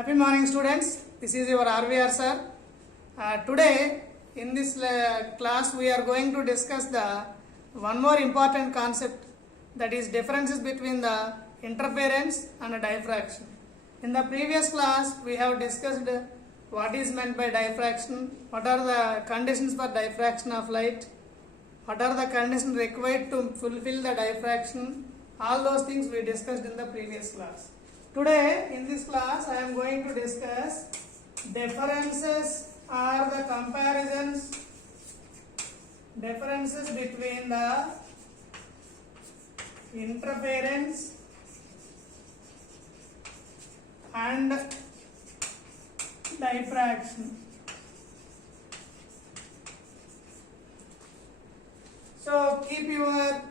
Happy morning, students. This is your RVR sir. Today in this class we are going to discuss the one more important concept, that is differences between the interference and diffraction. In the previous class we have discussed what is meant by diffraction, what are the conditions for diffraction of light, what are the conditions required to fulfill the diffraction. All those things we discussed in the previous class. Today in this class I am going to discuss differences or the differences between the interference and diffraction. So keep your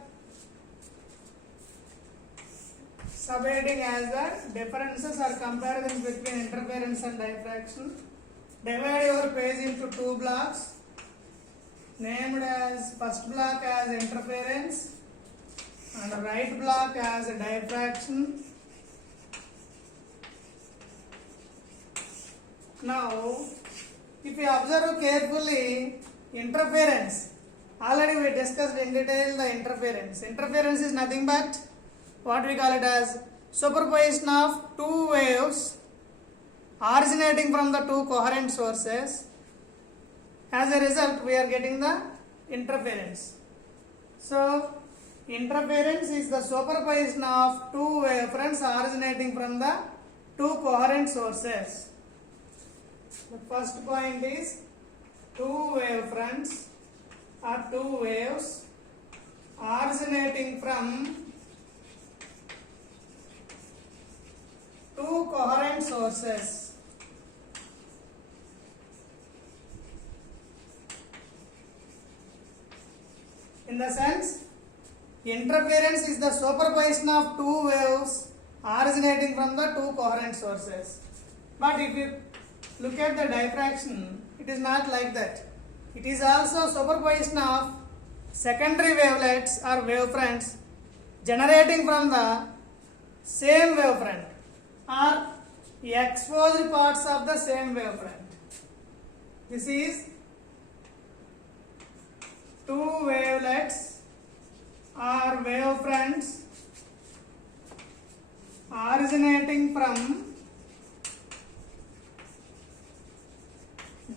subheading as the differences or comparisons between interference and diffraction. Divide your page into two blocks, named as first block as interference and right block as diffraction. Now, if you observe carefully, interference, already we discussed in detail the interference. Interference is nothing but what we call it as superposition of two waves originating from the two coherent sources. As a result, we are getting the interference. So, interference is the superposition of two wavefronts originating from the two coherent sources. The first point is two wavefronts or two waves originating from two coherent sources. In the sense, interference is the superposition of two waves originating from the two coherent sources. But if you look at the diffraction, it is not like that. It is also superposition of secondary wavelets or wavefronts generating from the same wavefront or exposed parts of the same wavefront. This is two wavelets or wavefronts originating from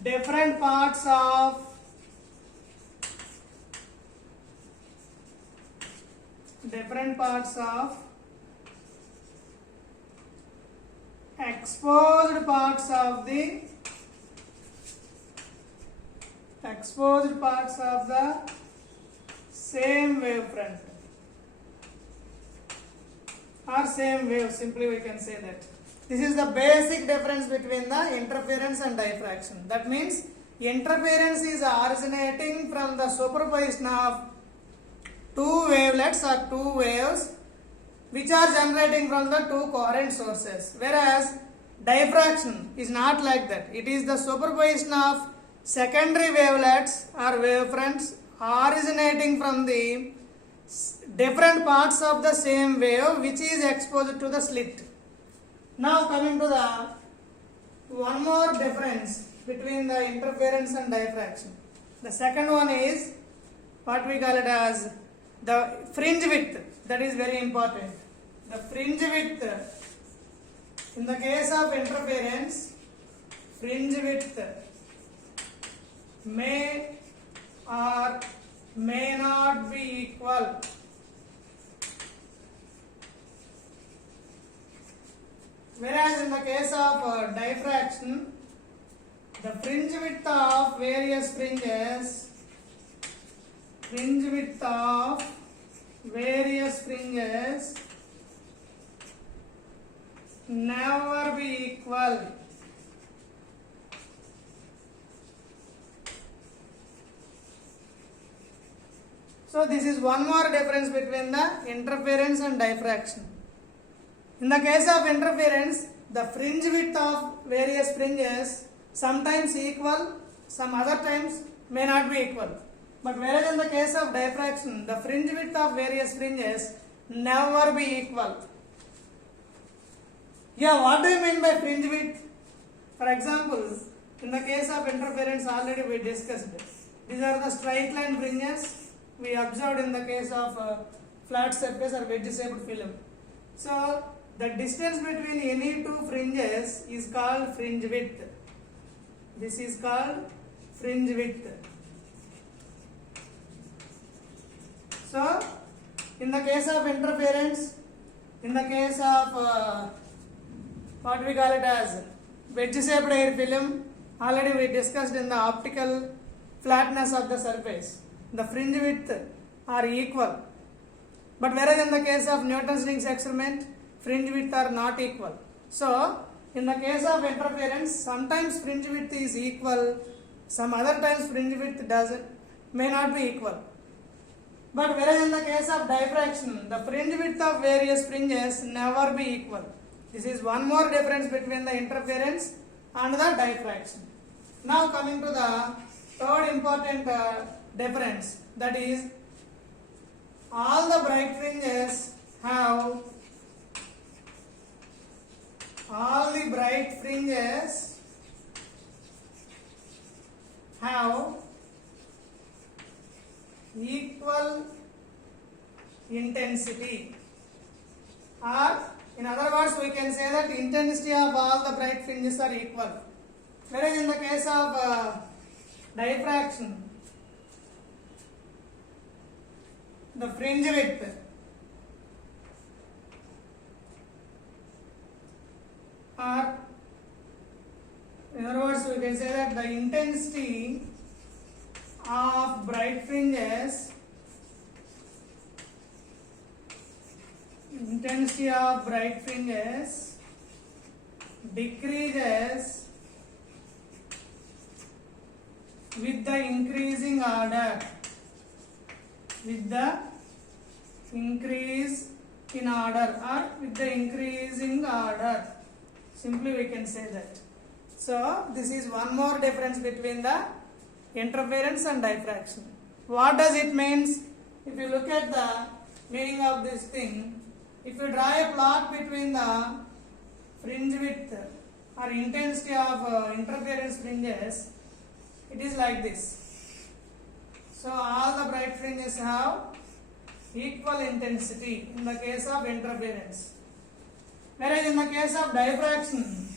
different parts of exposed parts of the same wavefront or same wave, simply we can say that. This is the basic difference between the interference and diffraction. That means interference is originating from the superposition of two wavelets or two waves which are generating from the two coherent sources, whereas diffraction is not like that. It is the superposition of secondary wavelets or wavefronts originating from the different parts of the same wave which is exposed to the slit. Now coming to the one more difference between the interference and diffraction. The second one is what we call it as the fringe width. That is very important. The fringe width. In the case of interference, fringe width may or may not be equal. Whereas in the case of diffraction, the fringe width of various fringes never be equal. So this is one more difference between the interference and diffraction. In the case of interference, the fringe width of various fringes sometimes equal, some other times may not be equal. But whereas in the case of diffraction, the fringe width of various fringes never be equal. Yeah, what do you mean by fringe width? For example, in the case of interference, already we discussed. These are the straight line fringes we observed in the case of flat surface or wedge shaped film. So, the distance between any two fringes is called fringe width. This is called fringe width. So, in the case of interference, in the case of what we call it as wedge shaped air film, already we discussed in the optical flatness of the surface, the fringe width are equal. But whereas in the case of Newton's rings experiment, fringe width are not equal. So, in the case of interference, sometimes fringe width is equal, some other times fringe width may not be equal. But whereas in the case of diffraction, the fringe width of various fringes never be equal. This is one more difference between the interference and the diffraction. Now coming to the third important difference, that is all the bright fringes have equal intensity, or in other words we can say that intensity of all the bright fringes are equal. Whereas in the case of diffraction, the fringe width or in other words we can say that the intensity of bright fringes decreases with the increasing order, with the increase in order or with the increasing order. Simply we can say that. So this is one more difference between the interference and diffraction. What does it means? If you look at the meaning of this thing, if you draw a plot between the fringe width or intensity of interference fringes, it is like this. So all the bright fringes have equal intensity in the case of interference. Whereas in the case of diffraction,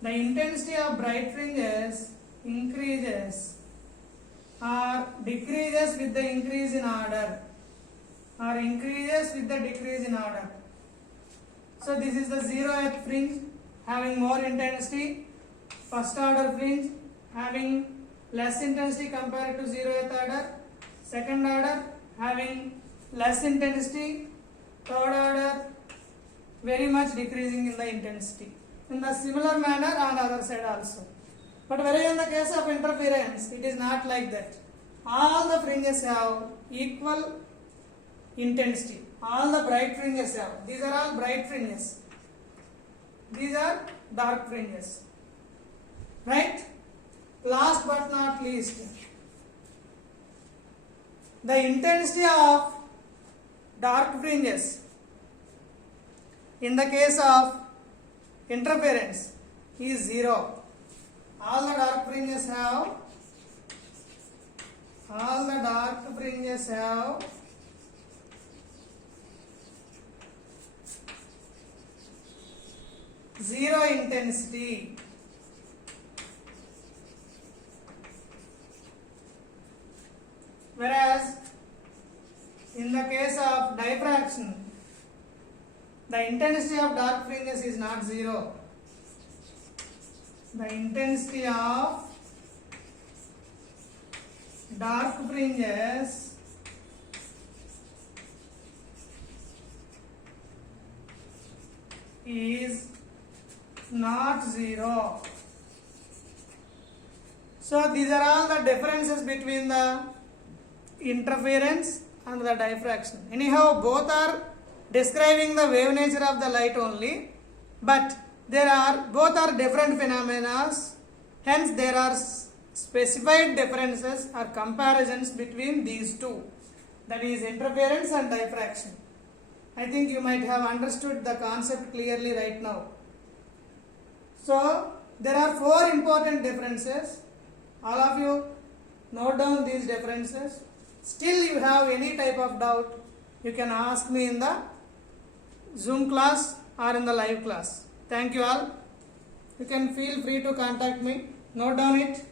the intensity of bright fringes increases or decreases with the increase in order, or increases with the decrease in order. So this is the 0th fringe having more intensity, first order fringe having less intensity compared to 0th order, second order having less intensity, third order very much decreasing in the intensity. In the similar manner on the other side also. But whereas in the case of interference, it is not like that. All the fringes have equal intensity. All the bright fringes have. These are all bright fringes. These are dark fringes. Right? Last but not least, the intensity of dark fringes in the case of interference is 0. All the dark fringes have zero intensity. Whereas in the case of diffraction, the intensity of dark fringes is not 0. The intensity of dark fringes is not 0. So these are all the differences between the interference and the diffraction. Anyhow, both are describing the wave nature of the light only, but both are different phenomena. Hence there are specified differences or comparisons between these two, that is interference and diffraction. I think you might have understood the concept clearly right now. So there are 4 important differences. All of you note down these differences. Still you have any type of doubt, you can ask me in the Zoom class or in the live class. Thank you all. You can feel free to contact me. Note down it.